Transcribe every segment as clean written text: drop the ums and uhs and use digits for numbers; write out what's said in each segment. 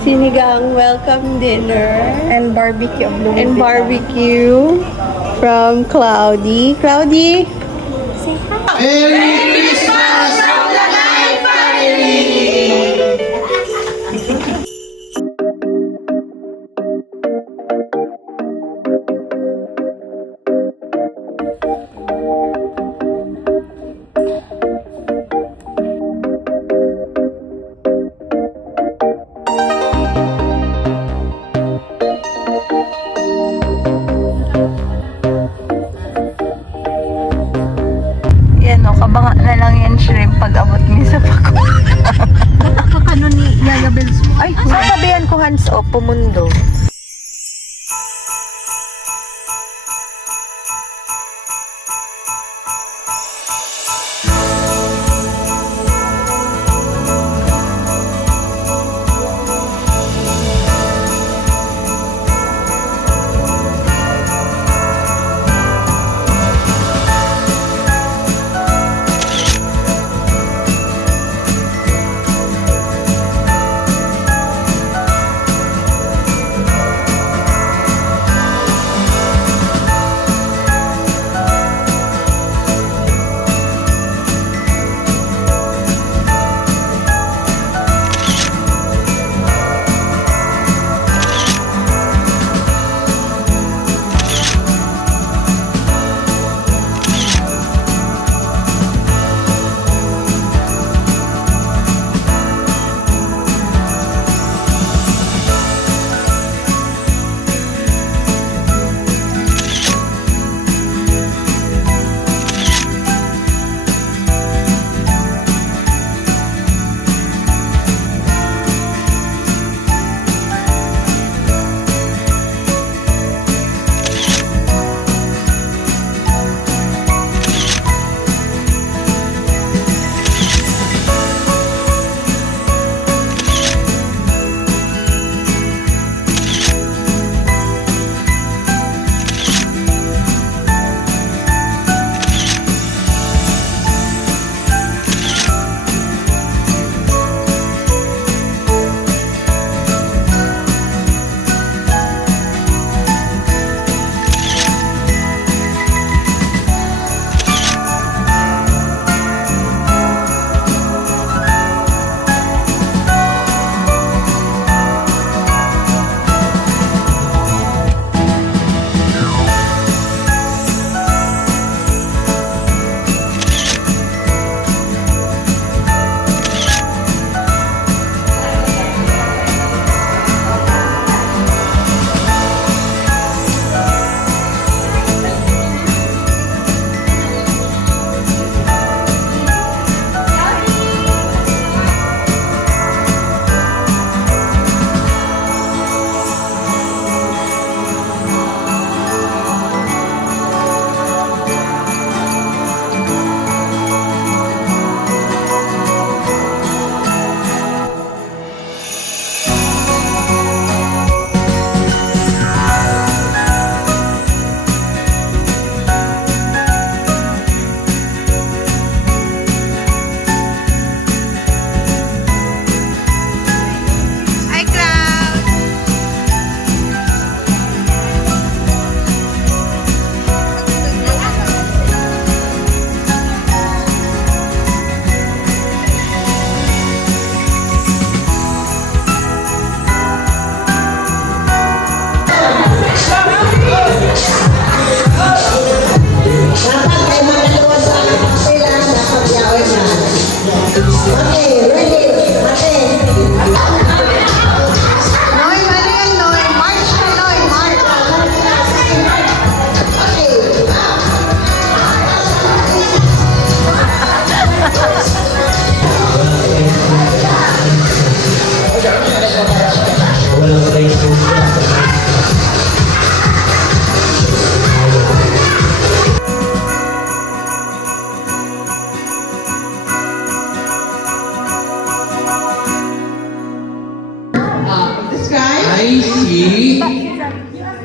Sinigang welcome dinner And barbecue of Louis and Vuitton. barbecue from Cloudy. Cloudy, Merry Christmas! Yan o, kabanga na lang yan shrimp pag abot mo sa pako. kakano ni Yaya Bells mo? Ay, Sasabihan ko hands off, pumundo.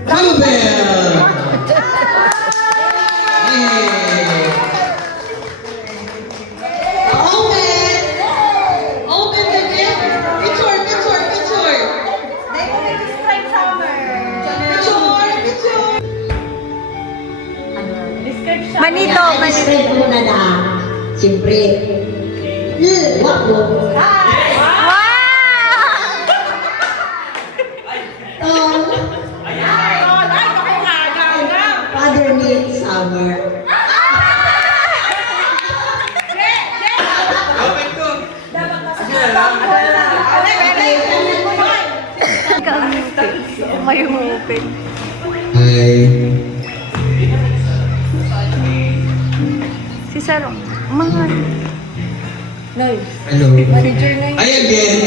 Annabelle! Open the gift. Picture. Manito, manito. Describe mo na lang. Siyempre. Wako. Wow! Tall. Father name Summer. May umupin. Hi. Si Sarong. Mga... Hello. Ay, again.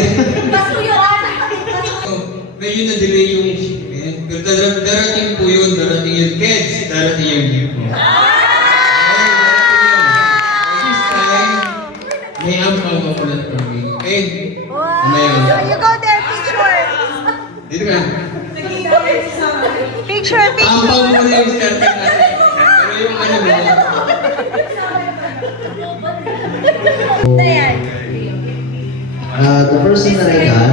Medyo na-delay yung shipment. Pero darating po yun, darating yun. Kids, darating yung gift mo. This time, may ampaw makulat kami. Okay? Ano yun? You go there, picture. Dito ka. Picture. Ampaw mo na yung starter natin. Pero yung ano mo, the person that I got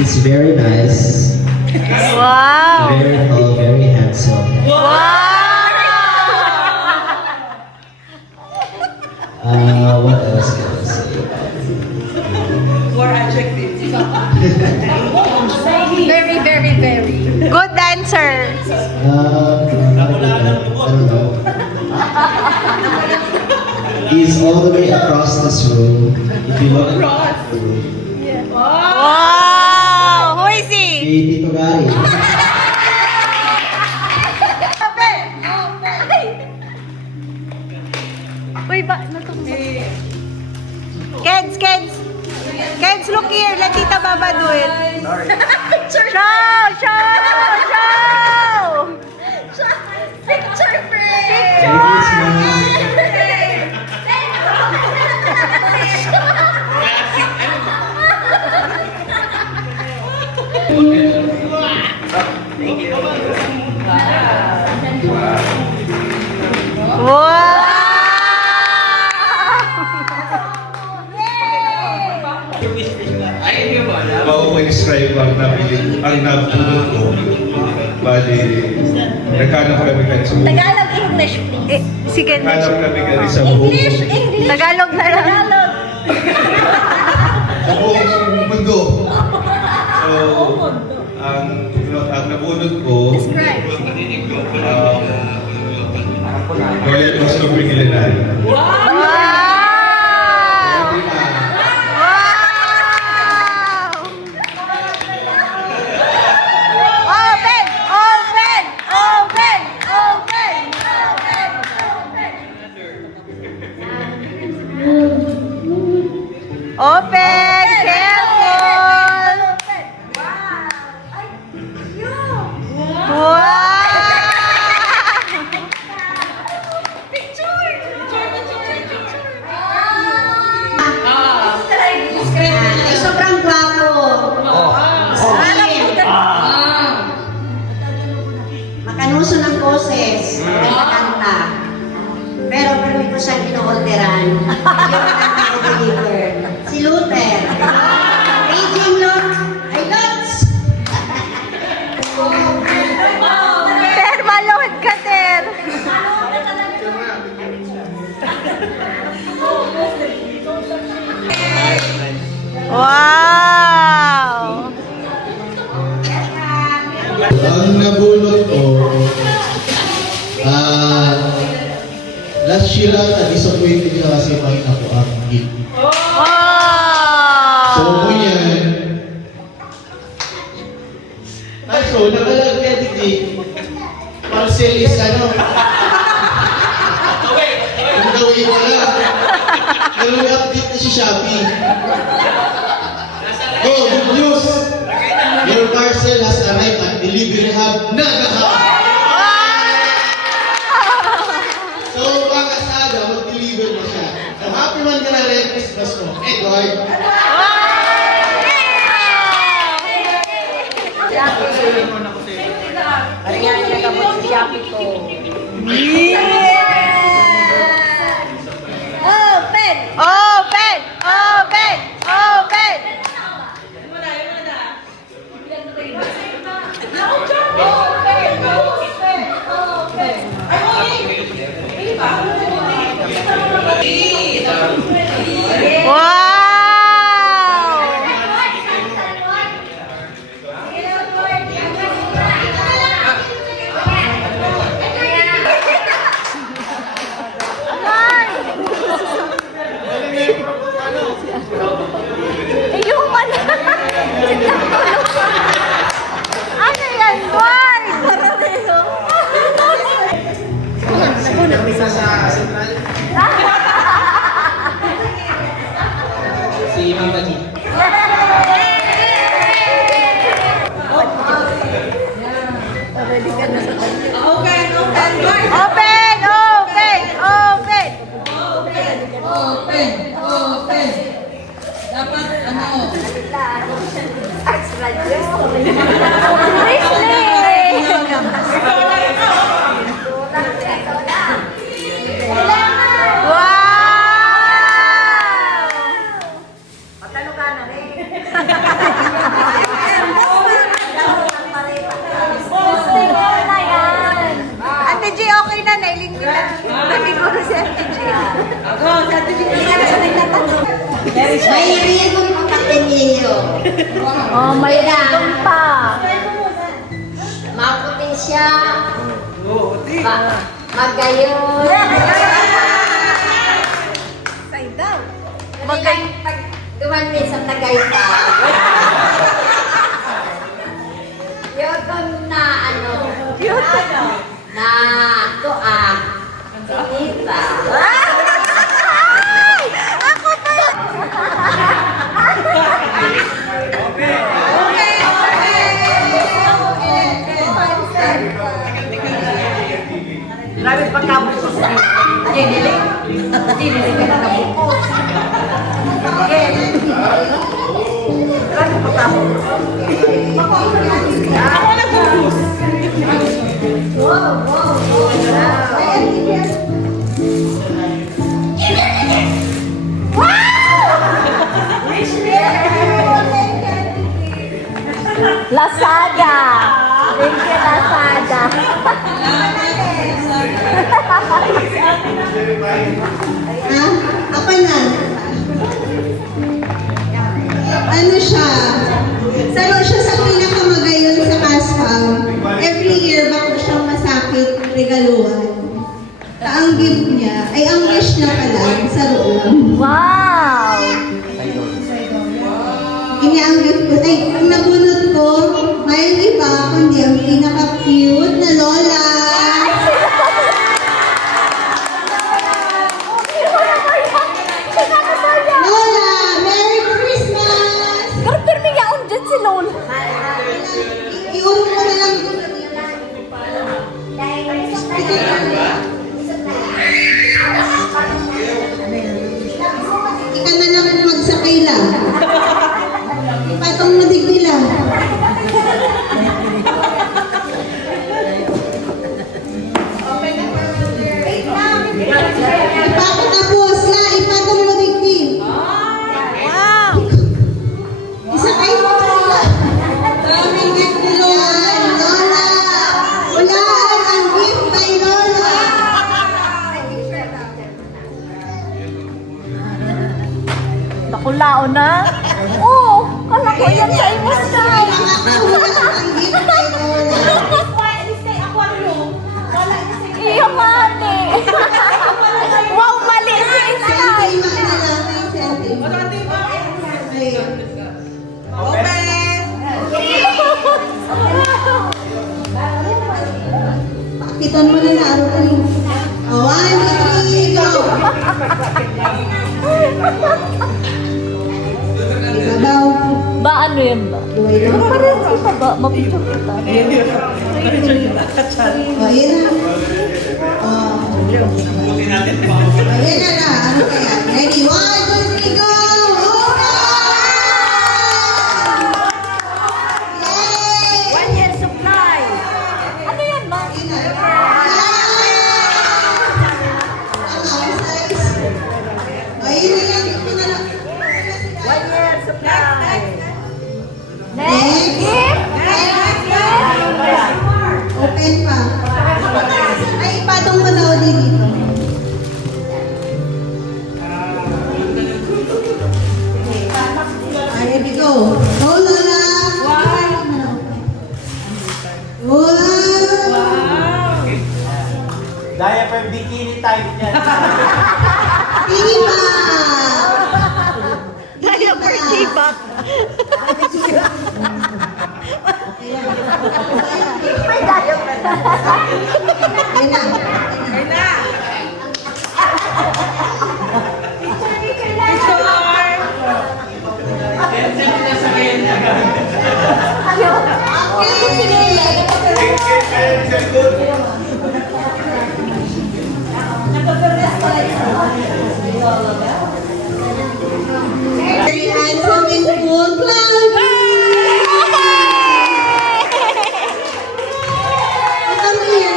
is very nice, Wow! very tall, very handsome. Wow! What else can I say? Very, very, very. Good dancer. I don't know. He's all the way across this room. If you look at the room, Wow! Who is he? hey, Tito Gary. Uy, ba? Kids, kids! Kids, look here. Let Tita Baba do it. Show! Show! Picture frame! Merry Christmas. describe ang napulot ko. Bali, naghanap kami kan sa buong. Tagalog, English, please. Sige. Naghanap kami kan sa buong. English. Tagalog na lang. Tagalog. Sa buong mundo. So, ang nabunod ko, Describe. Royal Costa Pangilinan. Wow! Open! Open! Open! Open! Open! Careful! Wow! Ay, sobrang gwapo. Makanuso ng boses. Kanta. Pero permi ko siyang ino-orderan. Hindi ko nakaka-deliver. Si Luther. Aging look. Ay, Lots! Ter, malod ka, Ter! Wow! Ang nabulot ko, last year lang na-disappointed siya kasi may ako ang gift. Wow! So, mo yan. So, nakalagyan din parcel is ano. Ang gawin ko lang. Pero may update na si Shopee. Oh, good news! Your parcel has arrived at Delivery Hub Nagahap. So, baka sada, mag-deliver na siya. So, happy man ka na rin, Christmas mo. Edward. Open! Open! Open! Open! Wow! Yung ano? Ano yan, Juan? Si Mama G. Open! Open! Open! Ate G, okay na. Nailing mo na. Nailing ko na si Ate G. May ribbon ang kapatid ninyo. Oh, may random pa. Maputing siya. Magayon. Pag dumanin sa Tagaytay. Yun na ano. Na Sinita. Grabe pagkabukos na. Dinilig. Dinilig ka na nabukos. Grabe pagkabukos. Ako nabukos. Lazada. Thank you, Lazada. Ako na. Ano siya? Saro siya sa pinakamagayon sa Casfam. Every year, bago siyang masakit, regaluhan. Ang gift niya, ay ang wish niya pala, saro lang. Wow. Ini ang gift ko. Ay, ang nabunod ko, may iba, kundi ang pinaka-cute na lola. Lola, Merry Christmas! Karter may yaon dyan si Lol. Iurong ko na lang. Ika na lang magsakay lang. Ipatong mo nila. Ipakatapos la, ipatong mo digdi. Wow! Isakay mo sila. Daming gift ni Lola. Lola! Ulaan ang gift kay Lola. Nakulao na? Oo. Kala ko yan sa imo style. Ulaan ang gift kay Lola. Iyo mani. Wow, mali si Sky. Sentiment na lang. May sentiment. Pakitan mo na na araw ka rin. Oh, 1, 2, 3, go! Ibabaw. Ba ano yan ba? Duway lang. Parang kita ba? Mapicture kita. Oh, yun na. Oh. Oh, yun na na. Ano kaya? Ready? 1, 2, 3, go! Open! Yay! 1 year bikini type niya. Diba? Diaper tibak. Ayun na. Very handsome in full cloud. Come here.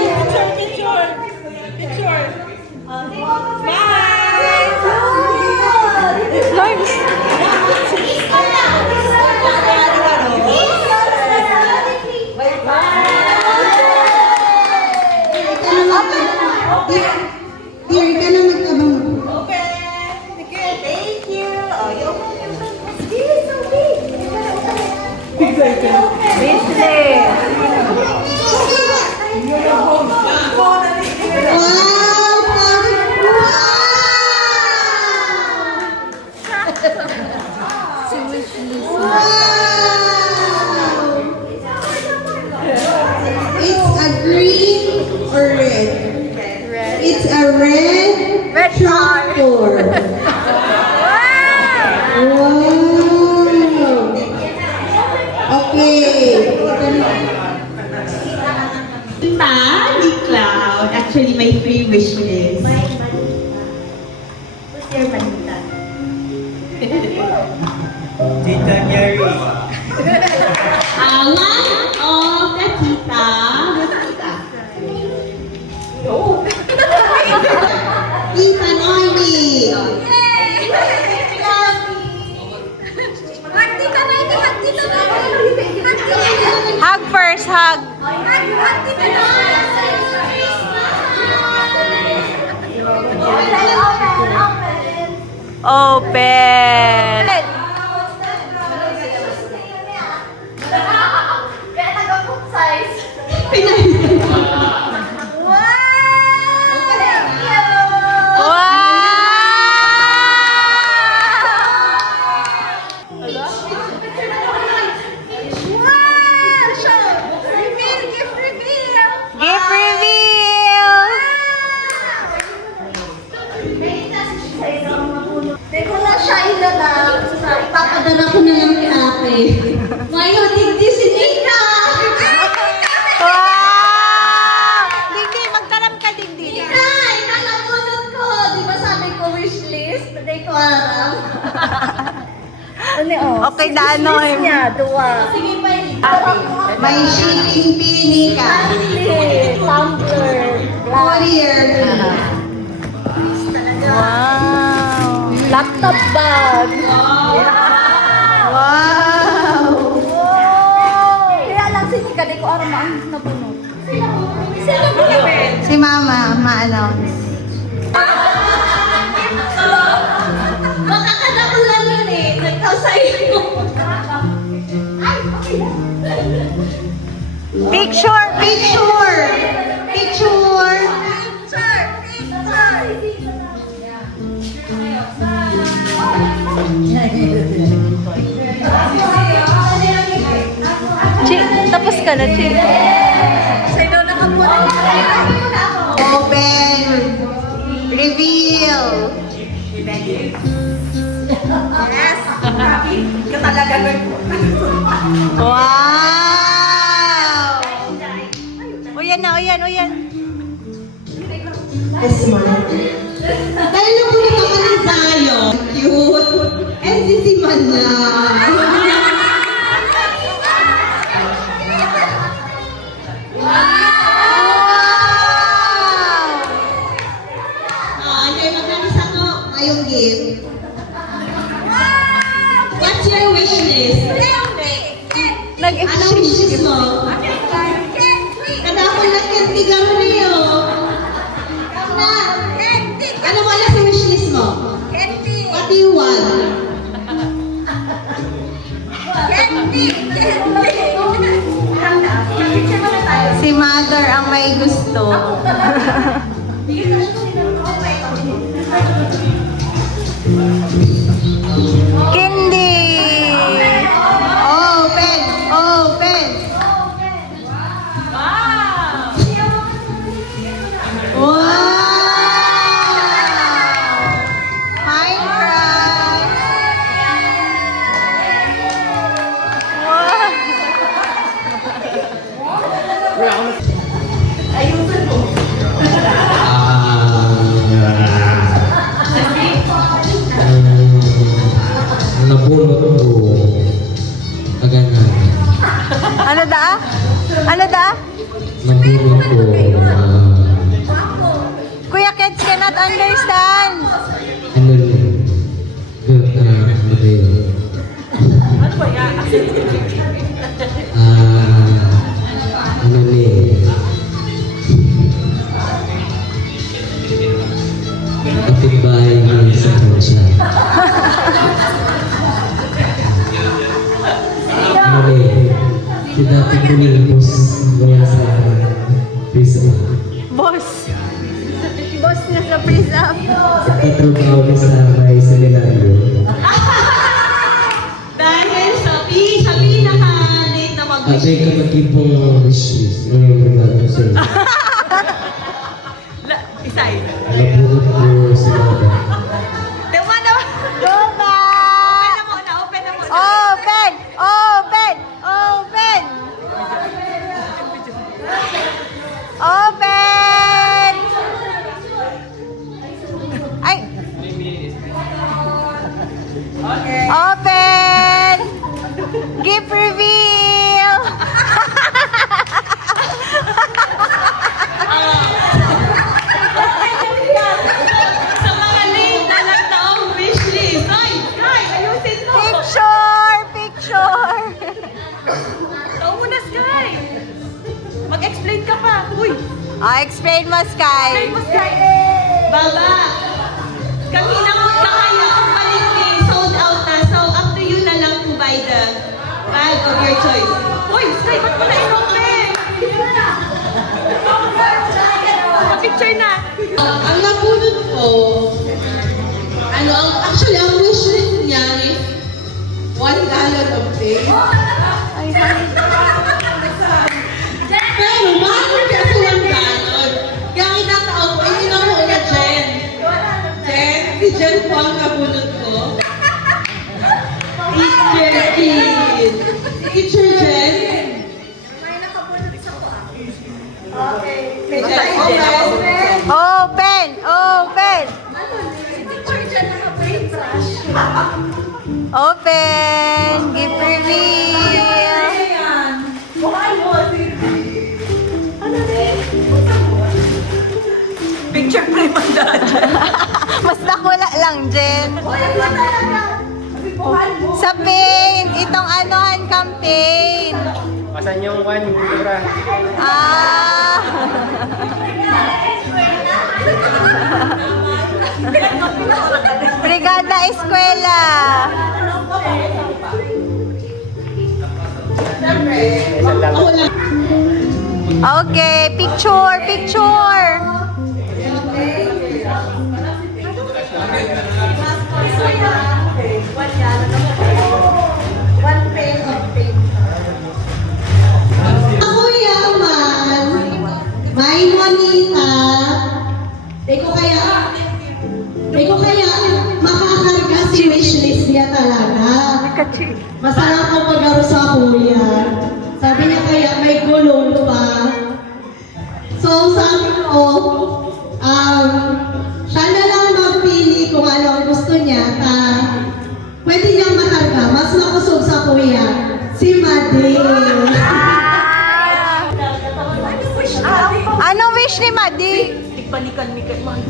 Dear, ka na magtabang. Thank you. Oh, you open your phone. This is so big. It's a green or red? Red. It's a red tractor. Wow. Okay. Ni Cloud, actually my free wish list. Who's your manita? Tita Gary. One of the tita. Tita Noemi. Hug first, hug. Open. Gift reveal! Papadala ko na lang kay ate. Ngayon, hindi si Nika. Wow! Dingdi, magtalam ka, Dingdi. Ay, nalamunan ko. Di ba sabi ko wish list? Hindi ko alam. Okay, daano eh. Sige pa may shipping fee, Nika. Tumbler. Courier. Wow! Laptop bag. Wow! Kaya lang si Nika, di ko aram ang nabunod. Si Mama, ma-announce. Makakala ko lang yun eh. Nagkasa'yo. Picture! Picture. Picture. Chi, tapos ka na, Chi. Open. Reveal. Wow! Uyan na, uyan, uyan. Smile. Dahil napunta ka ng tayo. Cute. And si Manla. Ano yung magkanis ako? Ngayong gift. What's your wish list? Anong Nag-exchange wishes mo? Kada ako lang yung tigaro niyo. Ano wala sa wish list mo? What do you want? Si Mother ang may gusto. Candy! Open! Open! Wow! Minecraft! Nabunot ko. Kaganan. Ano da? Ano da? Nabunot ko. Kuya Kids cannot understand. Ano yun? Ano ba yan? Ano ni? Kapitbahay niya sa konsya. Ano ni? Si dati ko nilipos gawa sa Facebook. Boss. Boss na sa prison. Nagtatrabaho ni sa may seminaryo. Dahil sa pinaka-late na mag-wish Ate ka magkipong wishes. Ngayong regalo ko sa'yo. Isay. Nabunot ko si Mada. Tama na. Go back! Open na muna. Open! Open! Open! Open! Ay! Open! Gift reveal! Sa mga late na nagtaong wishlist. Ay, Sky, ayusin mo. Picture! Picture! Ikaw muna, Sky. Mag-explain ka pa. Uy, Explain mo, Sky. Baba. Kanina mo kaya kung malindi, sold out na. So, up to you na lang to buy the bag of your choice. Uy, Sky, ba't mo na in-open? Picture na. Ang nabunot ko, actually, ang wishlist niya is 1 gallon of paint. Pero, mahal kasi 1 gallon. Kaya kinatao ko, hindi na po na Jen. Jen, si Jen po ang nabunot ko. Teacher Kid. Teacher Jen. Open! Open! Open! Gift reveal! Picture frame ang daan. Mas nakula lang, Jen. Sa paint, itong anuhan campaign. Pasan yung pintura. Ah! Brigada Eskwela. Okay, picture, picture. Ako yaman, may monita, di ko kaya makakarga si wishlist niya talaga. Masarap ko pag-aro sa kuya. Sabi niya kaya may gulong pa. So sabi ko, siya na lang magpili kung ano ang gusto niya. Pwede niyang makarga, mas makusog sa kuya. Si Madi. Anong wish ni Madi? Balikan ni Kay Man.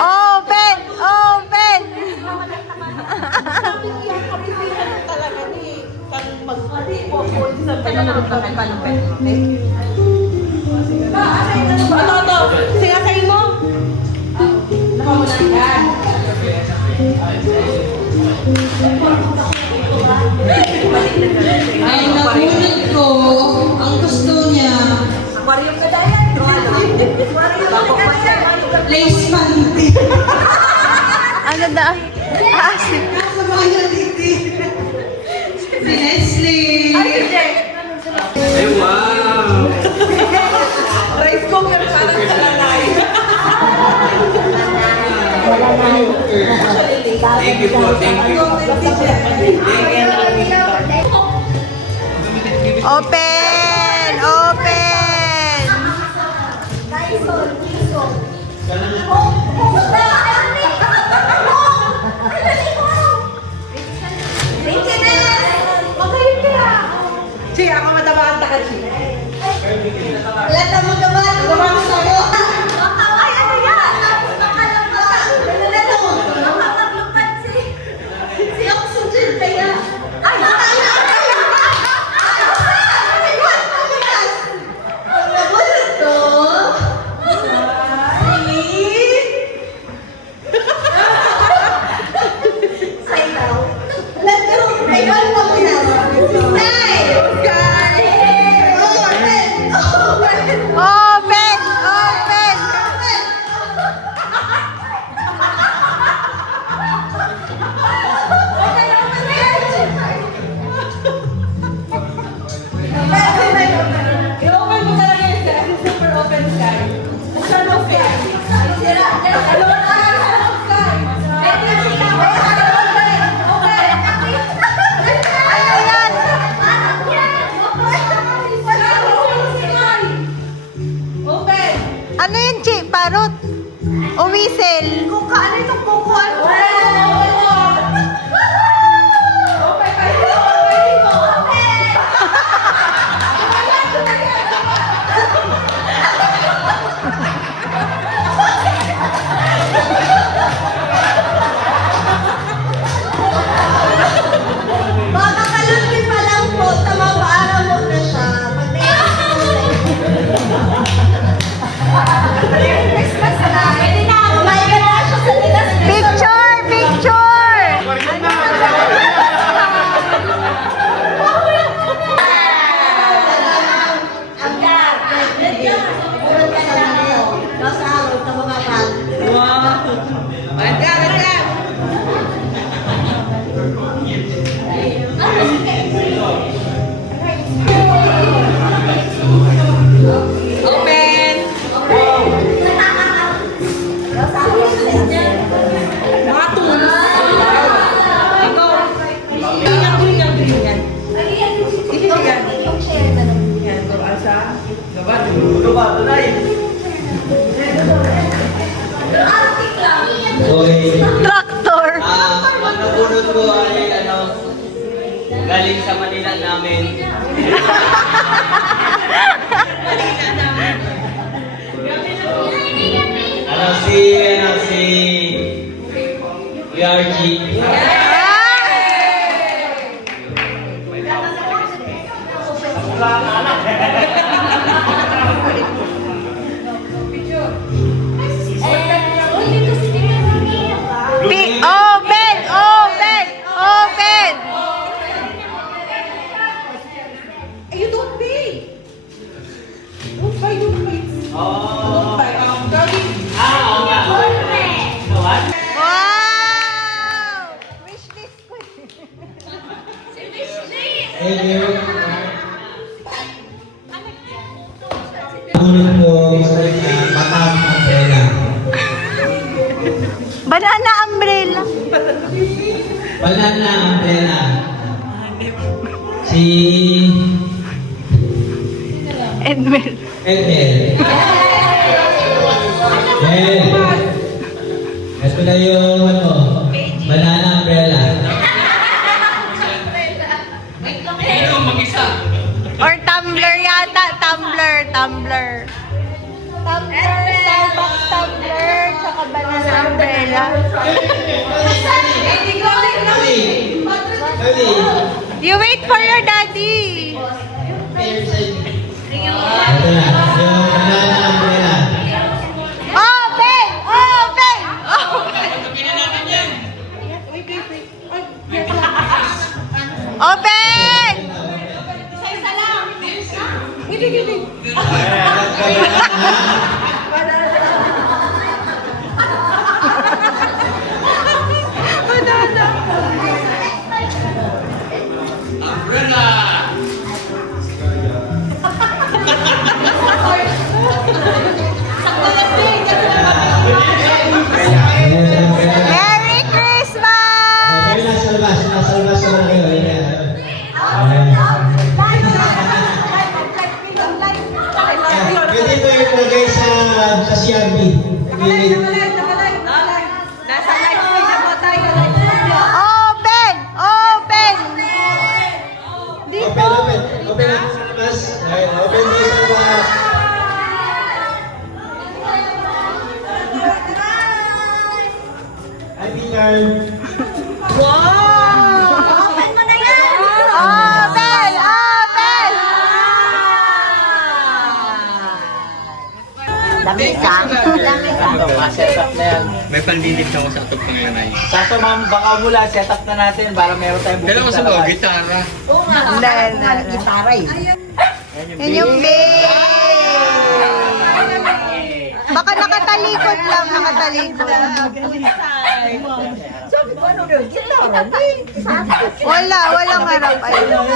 Open! Open! Sinasay mo? Ay, nabunod ko, ang gusto niya. Aquarium ka dahil. Sunod na. Si Leslie. Ay, si Jack. Ay, wow! Rice cooker parang sa lalay. Thank you po, thank you. Open! Open! Siya, ako matabakan ka siya. Wala na magawa. Gawa mo sa mo. Ay, ano yan? Nakakaglupad si Oxygen kaya. Ay, let's go. Ay, wala pa mo na. Nine. Open! Open! I-open mo talaga yun sir. Kasi super open sky. Open mo sky. Open! Ano yun, Chi? Parot? O whistle? Kuka, ano itong kukuha? Baka kalunti pa lang po, tamapaaraw mo na siya. Christmas na. Pwede na. Kumain na siya sa ligas. Picture! Picture! Open! Mga tools. Ikaw. Green yan. Isi sigan. Yan, to asa. Okay. Tractor. Ang nabunod ko ay galing sa Manila namin. Si VRG. Open! Open! Open! You don't pay. Don't buy, don't pay. Don't buy. Wow! Wishlist ko. Thank you. Unang po, gusto niya patang umbrella. Banana umbrella. Banana umbrella. Si Edmel. Edmel. Ito na yung banana umbrella. Or tumbler yata. Tumbler. Tumbler. Tumbler. Starbucks tumbler. Tsaka banana umbrella. You wait for your daddy. Ito na, yung banana umbrella. Open! Open! Open! sa CRB. Nagilid. Nasa live video po tayo. Open! Open! Dito! Open ang mas. Open mo sa bukas. ID card. Open mo na yan! Open! Open! Lamisa. Setup na yan. May panlilit ako sa atog pangyayari. Sakto ma'am, baka mula, setup na natin para meron tayong Dala ko booking sa sa labas. gitara. Yan yung babe. Baka nakatalikod lang, nakatalikod. Walang harap. Ayun.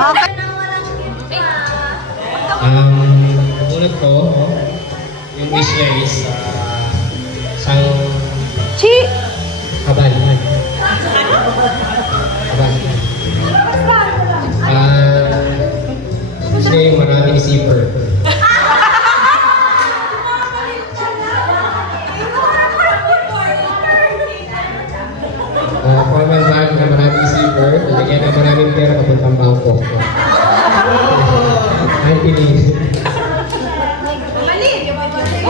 Okay. Unang ko, yung wish niya is isang Chi! kabal. Kabal. Wish niya yung maraming zipper. Formal bag na maraming zipper, lagyan ng maraming pera papuntang bangko. Anti-link.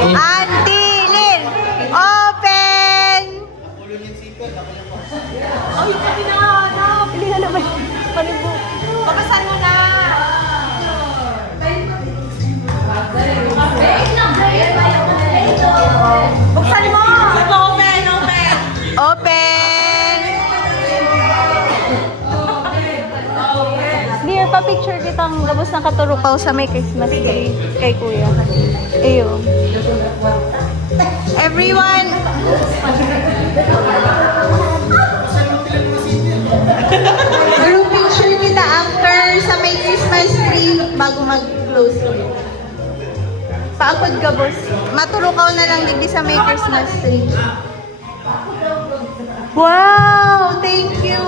Auntie Lynn! Open! Pakasan mo na! Buksan mo! Open! Open! Open! Dear, pa-picture kitang labos ng katurukaw sa may Christmas tree kay Kuya. Ayun. Everyone! Group picture kita after sa may Christmas tree bago mag-close. Paagod ka, boss. Maturukaw na lang digdi sa may Christmas tree. Wow! Thank you!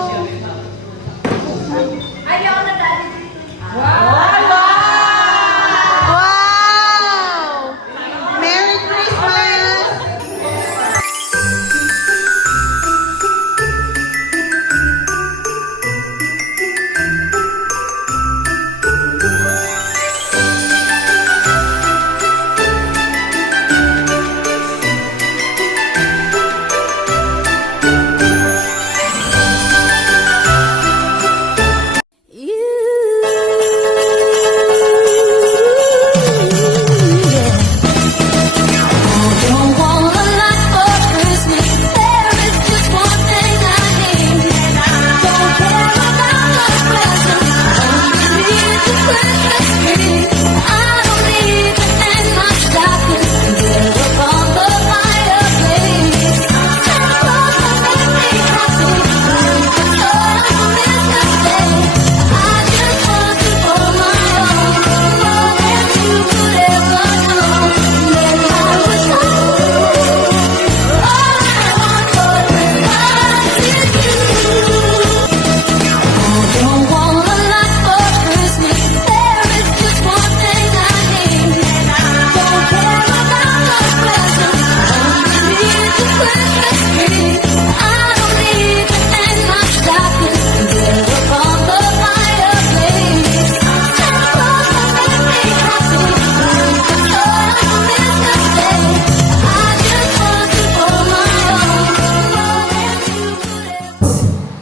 Wow! Merry Christmas!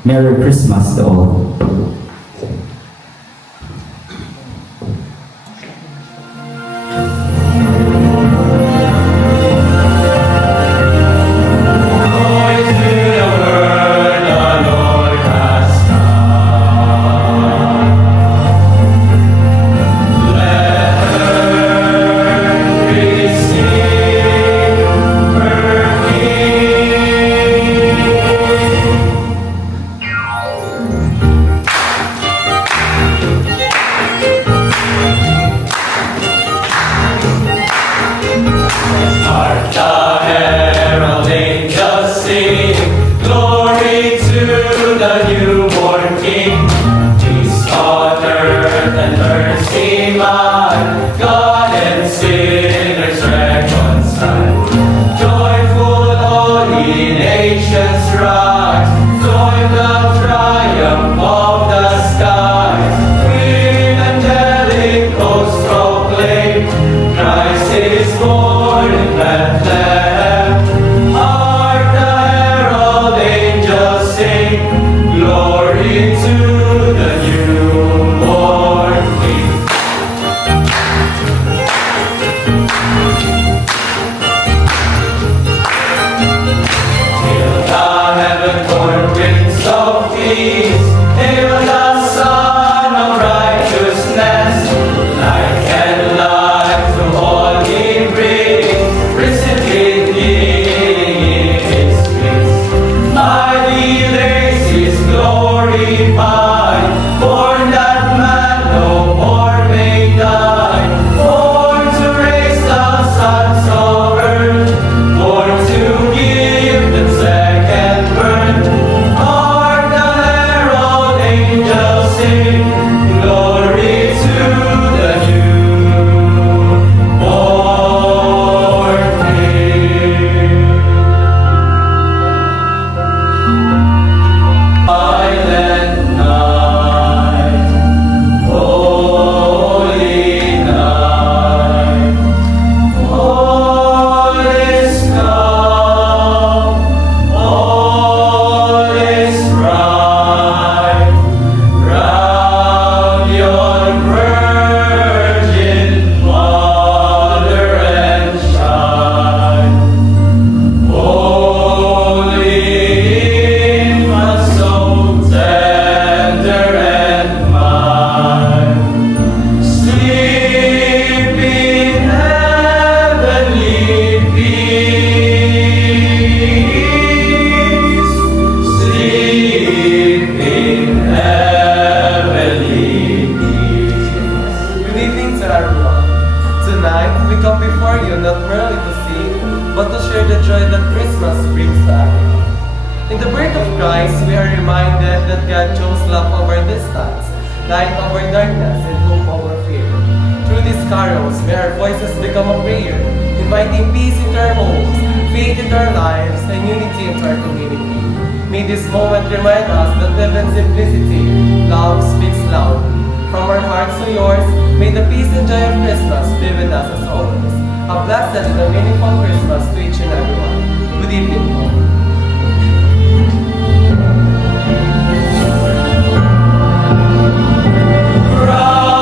Merry Christmas to all. night, God and sinners reconciled. Joyful all ye nations rise, join the triumph of the skies. With angelic hosts proclaim, Christ is born in Bethlehem. Hark the herald angels sing, glory to the newborn King. Hail the heaven-born Prince of Peace, hail the Son of Righteousness. Light and life to all he brings, risen with healing in his wings. Mighty lays his glory by, born that man no more may die. Born to raise the sons of earth, born to give them second birth. Hark the herald angels sing, glory to the newborn King. Silent night, holy night, all is calm, all is bright. Round your Virgin Mother and shine. Holy infant, so tender and mild, sleep in heavenly peace. Sleep in heavenly peace. Good evening to everyone. Tonight, we come before you not merely to sing, but to share the joy that Christmas brings to everyone. In the birth of Christ, we are reminded that God chose love over distance, light over darkness, and hope over fear. Through these carols, may our voices become a prayer, inviting peace into our homes, faith into our lives, and unity into our community. May this moment remind us that heaven's simplicity, love speaks loud. From our hearts to yours, may the peace and joy of Christmas be with us as always. A blessed and a meaningful Christmas to each and everyone. Good evening all. Christ